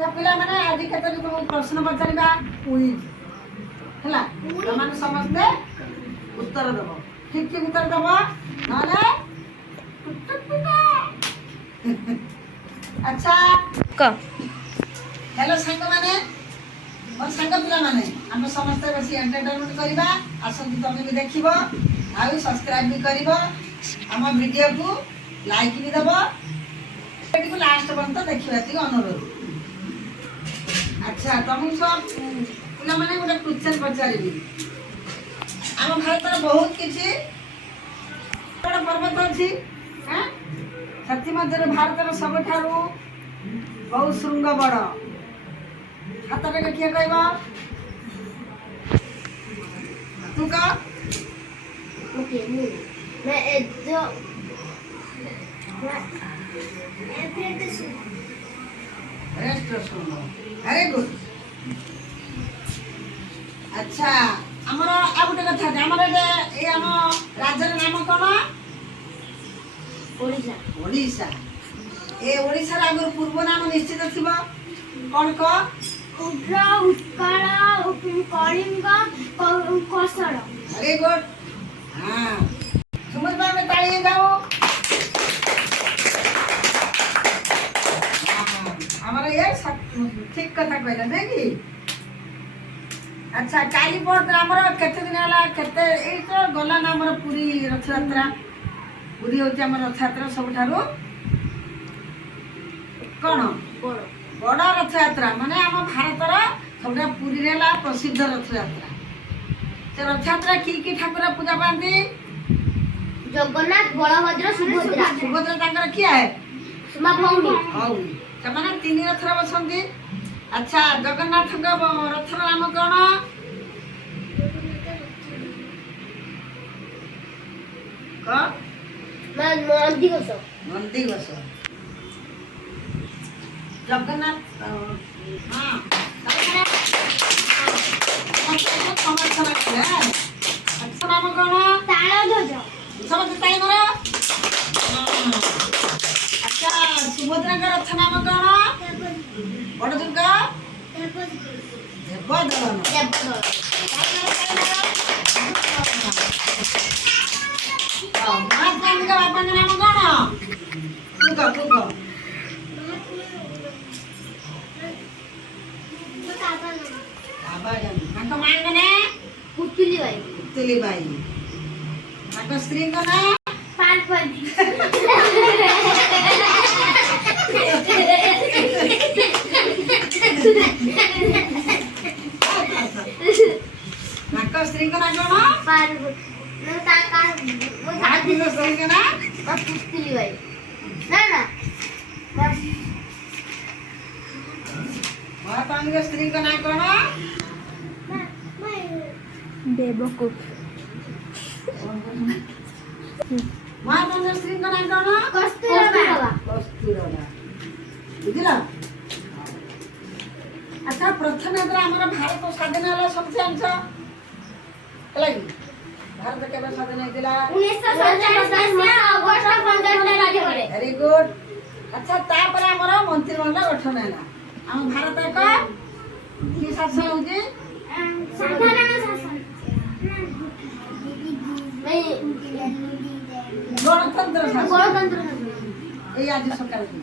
अच्छा पिला माने आज केते तुम प्रश्न पचारिबा क्विज हला तमाने समझते उत्तर देबो ठीक ठीक उत्तर देबो नाले अच्छा क हेलो संग माने मोर संग पिला माने हम समस्त बसी एंटरटेनमेंट करबा आसन तुम भी देखिबो आ सब्सक्राइब भी करिवो हम वीडियो को लाइक भी देबो को लास्ट पर्यंत देखिबा अनुरोध। अच्छा तुम सब पिला माने गोटे क्वेश्चन पचारिबी आम भारत बहुत किसी पर्वत अच्छी से भारत सबुठ बहुत श्रृंग बड़ हाथ में किए कह तू कह ओके मैं जो वेरी गुड। अच्छा आमर आ गोटे कथा आमर ये आम राज्यर नाम कौन ओडिशा ओडिशा ए ओडिशा आगर पूर्व नाम निश्चित थी कौन कह उग्र उत्कल कलिंग कौशल। Very good. हाँ सुमन में ताली जाओ हमारा ये ठीक कथा कहला नहीं कि अच्छा कालीपोर्ट आमर केते दिन है केते ए तो गला ना आमर पूरी रथ यात्रा पूरी होची आमर रथ यात्रा सब ठारो कौन बड़ रथ यात्रा माने आम भारतर सबटा पूरी रेला प्रसिद्ध रथ यात्रा से रथ यात्रा की ठाकुर पूजा पाती जगन्नाथ बलभद्र सुभद्रा सुभद्रा तांकर किया है सुमा भौणी भौणी से तीन रथ बसंती। अच्छा जगन्नाथ रथर नाम कौन नंदीघोष नंदीघोष जगन्नाथ हाँ अच्छा नाम कौन तालध्वज समझ ताई मर अच्छा सुभद्रा का रथ नाम कौन बड़ दुर्गा देवदलन महात्मा गांधी का बापा का नाम कौन तू कह बाबा गांधी तांका मां का ना पुतली बाई तांका स्त्री का ना पार्वती तांका स्त्री का ना कौन पार्वती स्त्री का ना पुतली बाई ना ना महात्मा गांधी का स्त्री का नाम कौन देवकूप महात्मा गांधी स्त्री का नाम कौन कस्तूरबा कस्तूरबा बुझिला। अच्छा प्रथम यात्रा हमारा भारत स्वाधीन होला सबसे अंश हला कि भारत केबे स्वाधीन हेतिला 1947 अगस्त 15 तारिख वेरी गुड। अच्छा तापर हमारा मंत्रिमंडल गठन हैला हम भारत का की शासन होजी साधारण शासन गणतंत्र शासन गणतंत्र शासन ए आज सरकार की